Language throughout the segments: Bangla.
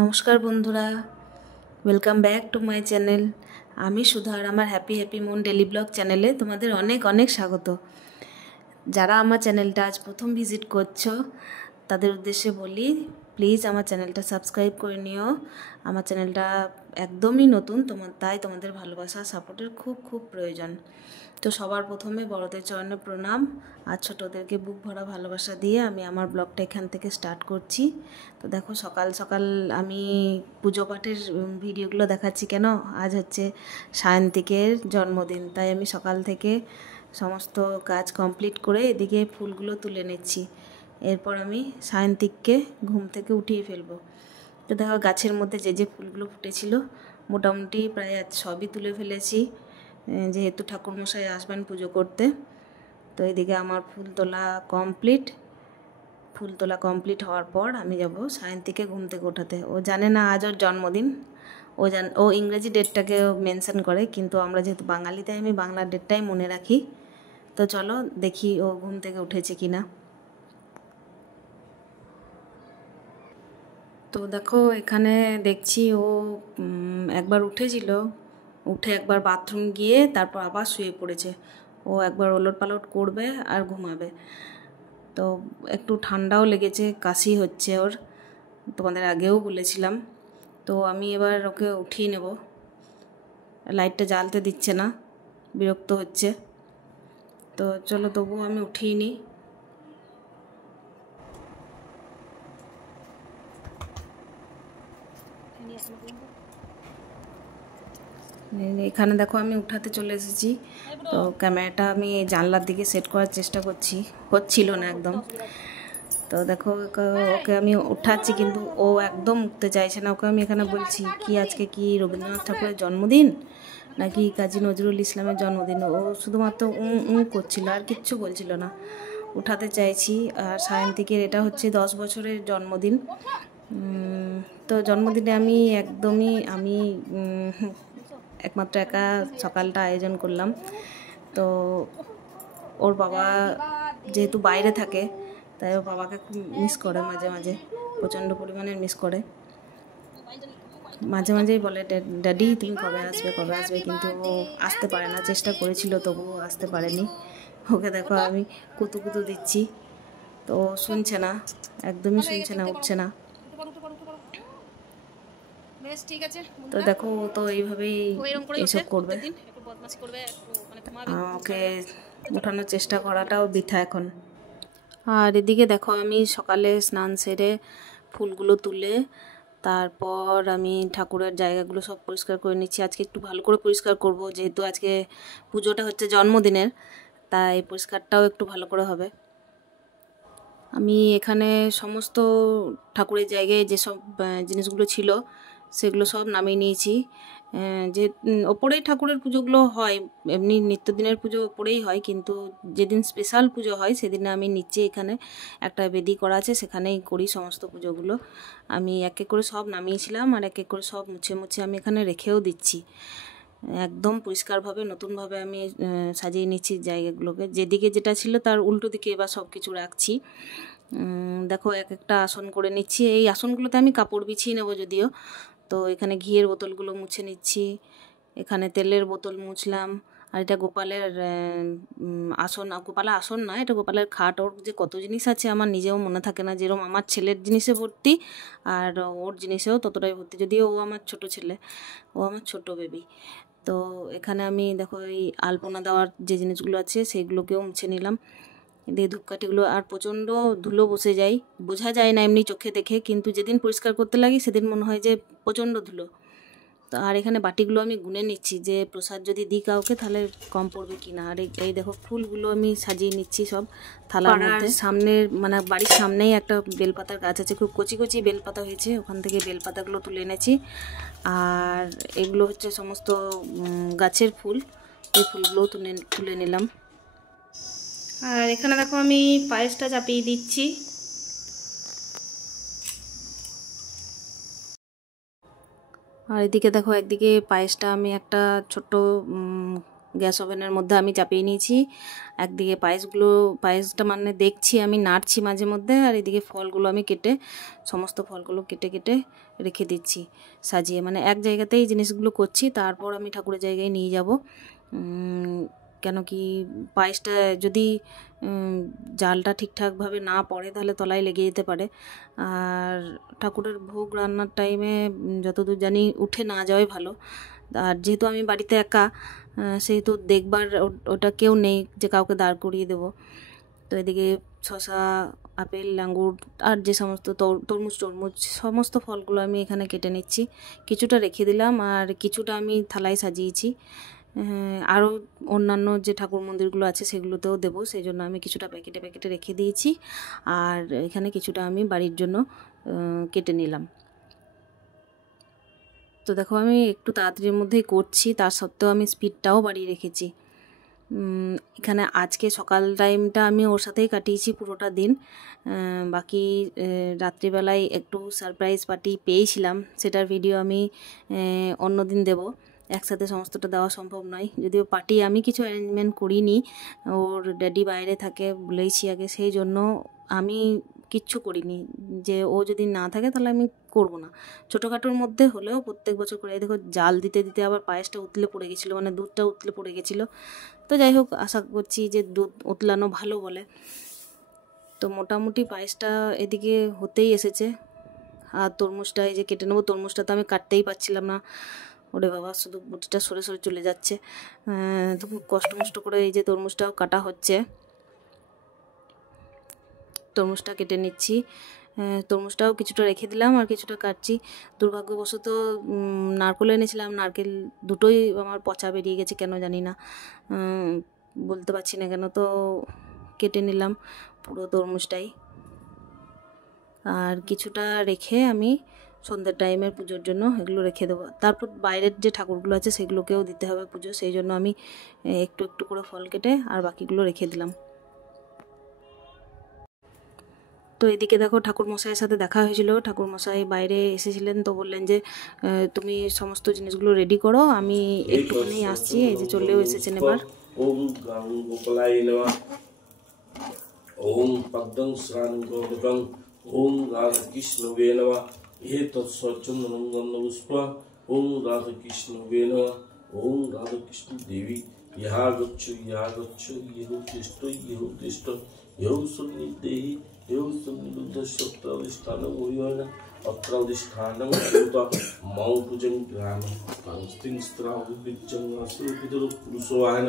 নমস্কার বন্ধুরা, welcome back to my channel. আমি সুধা আর আমার happy happy moon daily blog চ্যানেলে তোমাদের অনেক অনেক স্বাগত। যারা আমার চ্যানেলটা আজ প্রথম ভিজিট করছো তাদের উদ্দেশ্যে বলি, প্লিজ আমার চ্যানেলটা সাবস্ক্রাইব করে নিও। আমার চ্যানেলটা একদমই নতুন, তাই তোমাদের ভালোবাসা সাপোর্টের খুব খুব প্রয়োজন। তো সবার প্রথমে বড়দের চরণে প্রণাম আর ছোটোদেরকে বুক ভরা ভালোবাসা দিয়ে আমি আমার ব্লগটা এখান থেকে স্টার্ট করছি। তো দেখো, সকাল সকাল আমি পুজো পাঠের ভিডিওগুলো দেখাচ্ছি কেন, আজ হচ্ছে সায়ন্তিকের জন্মদিন, তাই আমি সকাল থেকে সমস্ত কাজ কমপ্লিট করে এদিকে ফুলগুলো তুলে নিচ্ছি। এরপর আমি সায়ন্তিককে ঘুম থেকে উঠিয়ে ফেলবো। তো দেখো, গাছের মধ্যে যে যে ফুলগুলো ফুটেছিল মোটামুটি প্রায় সবই তুলে ফেলেছি, যেহেতু ঠাকুরমশাই আসবেন পুজো করতে। তো এদিকে আমার ফুল তোলা কমপ্লিট হওয়ার পর আমি যাব সায়ন্তিকে ঘুম থেকে ওঠাতে। ও জানে না আজ ওর জন্মদিন, ও ইংরেজি ডেটটাকে মেনশন করে, কিন্তু আমরা যেহেতু বাঙালি তাই আমি বাংলা ডেটটাই মনে রাখি। তো চলো দেখি ও ঘুম থেকে উঠেছে কিনা। তো দেখো, এখানে দেখছি ও একবার উঠেছিল, উঠে একবার বাথরুম গিয়ে তারপর আবার শুয়ে পড়েছে। ও একবার ওলটপালট করবে আর ঘুমাবে। তো একটু ঠান্ডাও লেগেছে, কাশি হচ্ছে ওর, তোমাদের আগেও বলেছিলাম। তো আমি এবার ওকে উঠিয়ে নেব। লাইটটা জ্বালতে দিচ্ছে না, বিরক্ত হচ্ছে। তো চলো তবুও আমি উঠিয়ে নিই। এখানে দেখো আমি উঠাতে চলে এসেছি। তো ক্যামেরাটা আমি জানলার দিকে সেট করার চেষ্টা হচ্ছিল না একদম। তো দেখো, ওকে আমি উঠাচ্ছি কিন্তু ও একদম উঠতে চাইছে না। ওকে আমি এখানে বলছি কি আজকে কি রবীন্দ্রনাথ ঠাকুরের জন্মদিন নাকি কাজী নজরুল ইসলামের জন্মদিন, ও শুধুমাত্র করছিল, আর কিচ্ছু বলছিল না। উঠাতে চাইছি। আর সায়ন্তিকের এটা হচ্ছে 10 বছরের জন্মদিন। তো জন্মদিনে আমি একমাত্র একা সকালটা আয়োজন করলাম। তো ওর বাবা যেহেতু বাইরে থাকে তাই ওর বাবাকে খুব মিস করে, মাঝে মাঝে প্রচণ্ড পরিমাণে মিস করে। মাঝে মাঝেই বলে ড্যাডি তুমি কবে আসবে, কিন্তু ও আসতে পারে না। চেষ্টা করেছিল তবুও আসতে পারেনি। ওকে দেখো আমি কুতু দিচ্ছি, তো শুনছে না, একদমই শুনছে না, উঠছে না। তো দেখো, ও তো এইভাবেই এসব করবে। ওকে উঠানোর চেষ্টা করাটাও বৃথা এখন। আর এদিকে দেখো, আমি সকালে স্নান সেরে ফুলগুলো তুলে তারপর আমি ঠাকুরের জায়গাগুলো সব পরিষ্কার করে নিচ্ছি। আজকে একটু ভালো করে পরিষ্কার করব, যেহেতু আজকে পুজোটা হচ্ছে জন্মদিনের, তাই পরিষ্কারটাও একটু ভালো করে হবে। আমি এখানে সমস্ত ঠাকুরের জায়গায় যেসব জিনিসগুলো ছিল সেগুলো সব নামিয়ে নিয়েছি। যে ওপরেই ঠাকুরের পুজোগুলো হয়, এমনি নিত্যদিনের পুজো ওপরেই হয়, কিন্তু যেদিন স্পেশাল পুজো হয় সেদিনে আমি নিচে এখানে একটা বেদি করা আছে, সেখানেই করি সমস্ত পুজোগুলো। আমি এক এক করে সব নামিয়েছিলাম আর এক এক করে সব মুছে আমি এখানে রেখেও দিচ্ছি। একদম পরিষ্কারভাবে নতুনভাবে আমি সাজিয়ে নিচ্ছি জায়গাগুলোকে। যেদিকে যেটা ছিল তার উল্টো দিকে এবার সব কিছু রাখছি। দেখো, এক একটা আসন করে নিচ্ছি। এই আসনগুলোতে আমি কাপড় বিছিয়ে নেবো যদিও। তো এখানে ঘিয়ের বোতলগুলো মুছে নিচ্ছি, এখানে তেলের বোতল মুছলাম। আর এটা গোপালের গোপালের আসন নয়, এটা গোপালের খাট। ওর যে কত জিনিস আছে আমার নিজেও মনে থাকে না, যেরকম আমার ছেলের জিনিসে ভর্তি আর ওর জিনিসেও ততটাই ভর্তি, যদিও ও আমার ছোট ছেলে, ও আমার ছোট বেবি। তো এখানে আমি দেখো এই আলপনা দেওয়ার যে জিনিসগুলো আছে সেইগুলোকেও মুছে নিলাম, দিয়ে ধূপকাঠিগুলো। আর প্রচণ্ড ধুলো বসে যায়, বোঝা যায় না এমনি চোখে দেখে, কিন্তু যেদিন পরিষ্কার করতে লাগি সেদিন মনে হয় যে প্রচণ্ড ধুলো। তো আর এখানে বাটিগুলো আমি গুনে নিচ্ছি যে প্রসাদ যদি দিই কাউকে তাহলে কম পড়বে কি না। আর এই দেখো ফুলগুলো আমি সাজিয়ে নিচ্ছি সব থালার মধ্যে। সামনের মানে বাড়ির সামনেই একটা বেলপাতার গাছ আছে, খুব কচি কচি বেলপাতা হয়েছে, ওখান থেকে বেলপাতাগুলো তুলে এনেছি। আর এগুলো হচ্ছে সমস্ত গাছের ফুল, এই ফুলগুলোও তুলে নিলাম। আর এখানে দেখো আমি পায়েসটা চাপিয়ে দিচ্ছি। আর এদিকে দেখো, একদিকে পায়েসটা আমি একটা ছোট্ট গ্যাস ওভেনের মধ্যে আমি চাপিয়ে নিয়েছি। একদিকে পায়েসটা মানে দেখছি আমি, নাড়ছি মাঝে মধ্যে, আর এদিকে ফলগুলো আমি সমস্ত ফলগুলো কেটে রেখে দিচ্ছি সাজিয়ে, মানে এক জায়গাতেই জিনিসগুলো করছি। তারপর আমি ঠাকুরের জায়গায় নিয়ে যাব, কেন কি পায়েসটা যদি জালটা ঠিকঠাকভাবে না পড়ে তাহলে তলায় লেগে যেতে পারে। আর ঠাকুরের ভোগ রান্নার টাইমে যতদূর জানি উঠে না যাওয়াই ভালো। আর যেহেতু আমি বাড়িতে একা, সেহেতু দেখবার ওটা কেউ নেই যে কাউকে দাঁড় করিয়ে দেবো। তো এদিকে শসা, আপেল, আঙ্গুর আর যে সমস্ত তরমুজ সমস্ত ফলগুলো আমি এখানে কেটে নিচ্ছি। কিছুটা রেখে দিলাম আর কিছুটা আমি থালায় সাজিয়েছি। আরও অন্যান্য যে ঠাকুর মন্দিরগুলো আছে সেগুলোতেও দেবো, সেই জন্য আমি কিছুটা প্যাকেটে রেখে দিয়েছি। আর এখানে কিছুটা আমি বাড়ির জন্য কেটে নিলাম। তো দেখো আমি একটু তাড়াতাড়ির মধ্যেই করছি, তার সত্ত্বেও আমি স্পিডটাও বাড়িয়ে রেখেছি। এখানে আজকে সকাল টাইমটা আমি ওর সাথেই কাটিয়েছি পুরোটা দিন। বাকি রাত্রিবেলায় একটু সারপ্রাইজ পার্টি পেয়েছিলাম, সেটার ভিডিও আমি অন্য দিন দেবো। একসাথে সমস্তটা দেওয়া সম্ভব নয়, যদিও পার্টি আমি কিছু অ্যারেঞ্জমেন্ট করিনি, ওর ড্যাডি বাইরে থাকে বলেইছি আগে, সেই জন্য আমি কিচ্ছু করিনি। যে ও যদি না থাকে তাহলে আমি করব না। ছোটোখাটোর মধ্যে হলেও প্রত্যেক বছর করে। দেখো জাল দিতে আবার পায়েসটা উতলে পড়ে গেছিলো, মানে দুধটা উতলে পড়ে গেছিলো। তো যাই হোক, আশা করছি যে দুধ উতলানো ভালো বলে। তো মোটামুটি পায়েসটা এদিকে হতেই এসেছে। আর তরমুজটা এই যে কেটে নেবো, তরমুজটা তো আমি কাটতেই পারছিলাম না, ওরে বাবা শুধু বুটিটা সরে চলে যাচ্ছে। তো খুব কষ্ট করে এই যে তরমুজটাও কাটা হচ্ছে। তরমুজটা কেটে নিচ্ছি, তরমুজটাও কিছুটা রেখে দিলাম আর কিছুটা কাটছি। দুর্ভাগ্যবশত নারকেল এনেছিলাম, নারকেল দুটোই আমার পচা বেরিয়ে গেছে, কেন জানি না, বলতে পারছি না কেন। তো কেটে নিলাম পুরো তরমুজটাই, আর কিছুটা রেখে আমি সন্ধ্যের টাইমের পুজোর জন্য এগুলো রেখে দেবো। তারপর বাইরের যে ঠাকুরগুলো আছে সেগুলোকেও দিতে হবে পুজো, সেই জন্য আমি একটু করে ফল কেটে আর বাকিগুলো রেখে দিলাম। তো এদিকে দেখো ঠাকুর মশাইয়ের সাথে দেখা হয়েছিল, ঠাকুর মশাই বাইরে এসেছিলেন, তো বললেন যে তুমি সমস্ত জিনিসগুলো রেডি করো, আমি একটুখানি আসছি। এই যে চলেও এসেছেন এবার। ওম গাং গোপালায় নমঃ, ওম পদ্মং শ্রাণং গোপকং, ওম রাধা কৃষ্ণবে নমঃ। হে তৎসচন্দনং গন্ধপুষ্প, ওম রাধা কৃষ্ণবে নমঃ, ওম রাধা কৃষ্ণ দেবী ইহা গচ্ছ ইহো তিষ্ঠ ইহো সন্নিদেহি ইহো সন্নিবুদ্ধ সত্রাধিষ্ঠানং ওয়না অত্রাধিষ্ঠানং ভূতা মৌ পূজং গ্রাম স্তিং স্ত্রাউ বিজ্জং আসুপিতর পুরুষবাহন।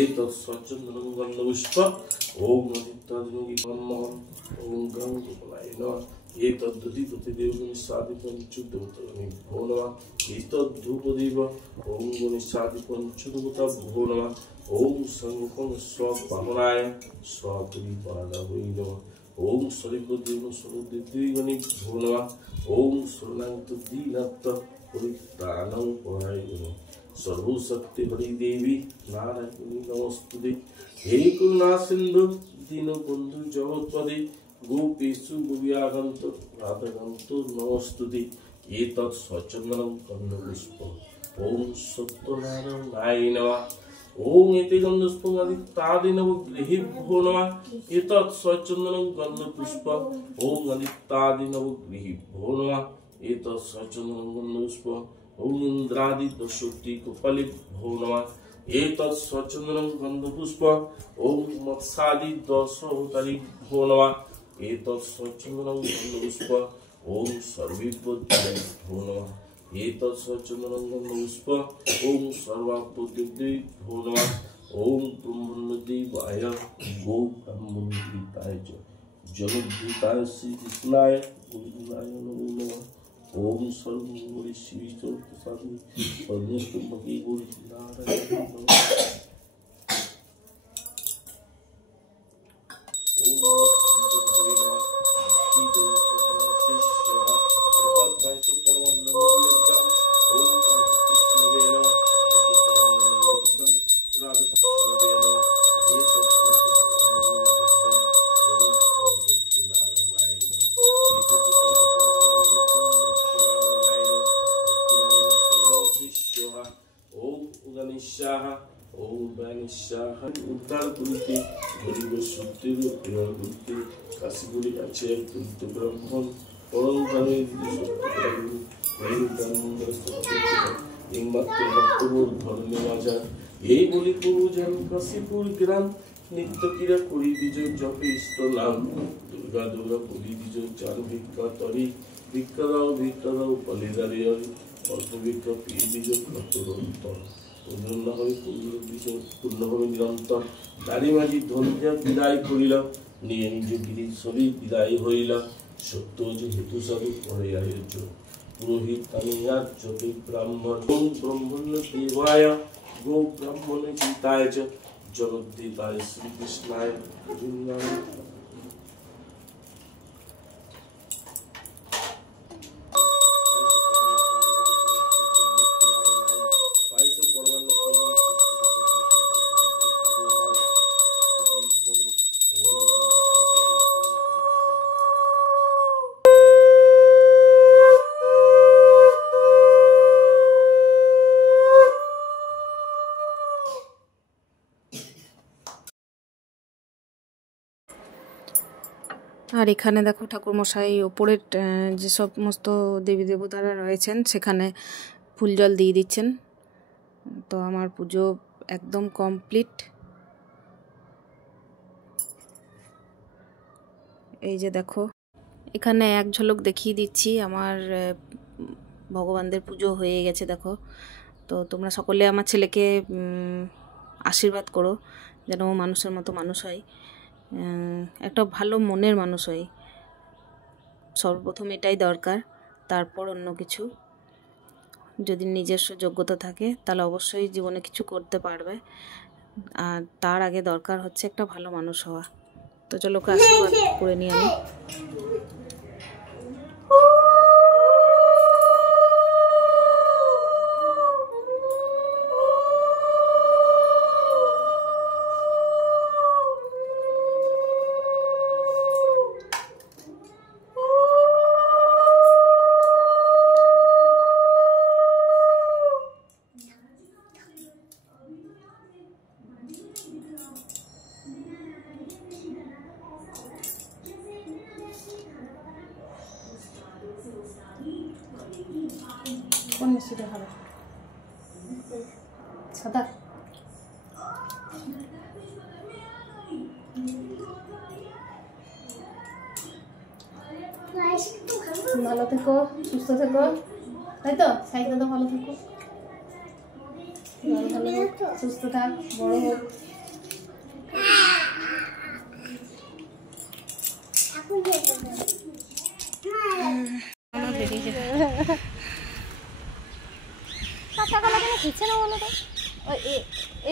এতৎসচন্দনং গন্ধপুষ্প, ওম আদিত্যাদিমুখী ব্রহ্মণ, ওম গং গোপালায় নমঃ। এতদ্দুতি প্রতিদেব গণেশাদি পঞ্চদেবতাগণে ভো নমঃ। এতদ্ধূপদীপ ওম গণেশাদি পঞ্চদেবতা ভো নমঃ। ওম সংঘং স্ববাহনায় স্বপুরীপাদাবৈ নমঃ। ওম সরিবদেব সর্বদেবগণে ভো নমঃ। ওম শরণাগত দীনাত্ম পরিত্রাণং পরায় নমঃ। সর্বশক্তি হরি দেবী নারায়ণী নমস্তুতে। হে করুণা সিন্ধু দীনবন্ধু জগৎপদে, গোপেষু গোপিয়াকান্ত রাধাকান্ত নমস্তুতে। এতৎসচন্দনং গন্ধপুষ্প, ওম সত্যনারায়ণায় নমঃ। ওম এতে গন্ধপুষ্পমাদিত্যাদিনব গৃহীভ্যো নমঃ। এতৎসচন্দনং গন্ধপুষ্প, ওম আদিত্যাদিনব গৃহীভ্যো নমঃ। এতৎসচন্দনং গন্ধপুষ্প, ওম ইন্দ্রাদি দশোটি কপালিভ্যো নমঃ। এতৎসচন্দনং গন্ধপুষ্প, ওম মৎস্যাদি দশোতারিভ্যো নমঃ। এতৎসচন্দনং গন্ধপুষ্প, ওম সর্বেভ্যো নমঃ। এতৎসচন্দনং গন্ধপুষ্প, ওম সর্বাপদ্যভ্যো নমঃ। ওম ব্রহ্মণ্যদেবায় গো ব্রাহ্মণীতায় চ জগদ্ভূতায় শ্রীকৃষ্ণায় গোবিন্দায় নমো নমঃ। ওম সর্বমঙ্গলে শিবে সর্বপ্রসাদে সর্বস্তম্ভকে গৌরী নারায়ণ নমঃ। ওম লক্ষ্মীদেবী নমঃ। লক্ষ্মীদেবী পদ্মশ্রীঃ এতৎ পরমান্নযজ্ঞম। ওম রাধাকৃষ্ণবে নমঃ। রাধাকৃষ্ণবে নমঃ। এতৎ পরমান্নযজ্ঞম। ওম দক্ষিণারণায় নমঃ। ওম গণেশাঃ, ওম উদ্ধার করিতে গরিব সত্যের প্রেরণ করিতে কাশীপুরে আছে এক দরিদ্র ব্রাহ্মণ পরম প্রাণের সত্যগুরু একমাত্র ভক্তবোধ ধরনের বাজার এই বলি প্রভু যেন কাশীপুর গ্রাম নিত্য ক্রীড়া করি বিজয় জপে ইষ্ট নাম দুর্গা দুর্গা করি বিজয় চান ভিক্ষা তরি ভিক্ষা দাও ফলে দাঁড়িয়ে অল্প ভিক্ষা পেয়ে বিজয় ক্ষতরন্তর পূর্ণ হবে পূর্ণ হবে নিরন্তর দাড়ি মাঝি ধন্যা বিদায় করিলাম নিয়ে নিজ গিরির শরীর বিদায় হইলাম সত্য যে হেতু সাধু করে আয়োজ্য পুরোহিত তামিয়ার চোখে ব্রাহ্মণ ব্রহ্মণ্য দেবায় গো ব্রাহ্মণ গীতায় চ জগদ্দীতায় শ্রীকৃষ্ণায় গোবিন্দায় আর এখানে দেখো ঠাকুরমশাই ওপরের যে সমস্ত দেবী দেবতারা রয়েছেন সেখানে ফুল জল দিয়ে দিচ্ছেন। তো আমার পুজো একদম কমপ্লিট। এই যে দেখো এখানে এক ঝলক দেখিয়ে দিচ্ছি আমার ভগবানদের পুজো হয়ে গেছে দেখো। তো তোমরা সকলে আমার ছেলেকে আশীর্বাদ করো যেন ও মানুষের মতো মানুষ হয়, একটা ভালো মনের মানুষ হয়। সর্বপ্রথম এটাই দরকার, তারপর অন্য কিছু। যদি নিজস্ব যোগ্যতা থাকে তাহলে অবশ্যই জীবনে কিছু করতে পারবে, আর তার আগে দরকার হচ্ছে একটা ভালো মানুষ হওয়া। তো চলো ওকে আশীর্বাদ করে নিই আমি। কোন মিষ্টিটা হবে? সাদা? ভালো থেকো, সুস্থ থেকো, তাই তো? সাইকেল তো ভালো থেকো, ভালো সুস্থ থাক, বড় হোক।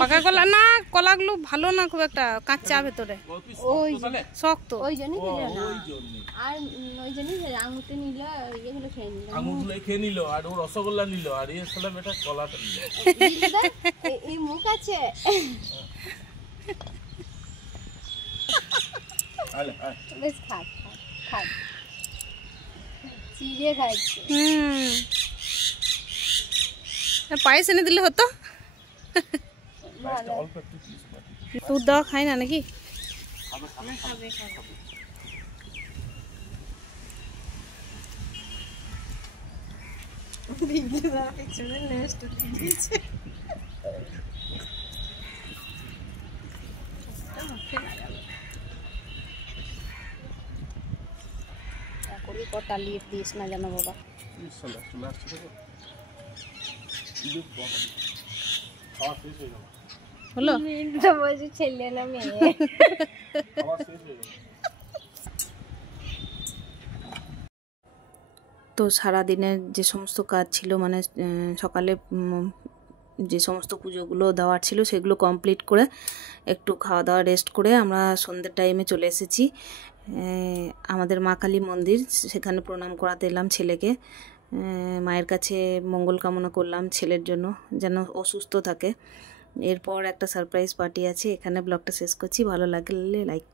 পাকা কলা না, কলাগুলো ভালো না খুব একটা, কাঁচা ভেতরে শক্ত। ওই জন্য আর ওই জন্য আঙুরটা নিল, এগুলো খেয়ে নিল, আঙুরগুলো খেয়ে নিল, আর ও রসগোল্লা নিল, আর এই সালা বেটা কলাটা নিল। এই মুখ আছে। বেশ খাক খাক চিড়ে খাচ্ছে। পায়েস এনে দিলে হতো। দুধ দেওয়া খাই না নাকি? কটা লিপ দিস না জানো বাবা। হলো ছেলে না মেয়ে। তো সারাদিনের যে সমস্ত কাজ ছিল, মানে সকালে যে সমস্ত পুজোগুলো দেওয়ার ছিল সেগুলো কমপ্লিট করে একটু খাওয়া দাওয়া রেস্ট করে আমরা সন্ধ্যের টাইমে চলে এসেছি আমাদের মা কালী মন্দির। সেখানে প্রণাম করাতে এলাম ছেলেকে, মায়ের কাছে মঙ্গল কামনা করলাম ছেলের জন্য যেন ও সুস্থ থাকে। এরপর একটা সারপ্রাইজ পার্টি আছে। এখানে ব্লগটা শেষ করছি। ভালো লাগলে লাইক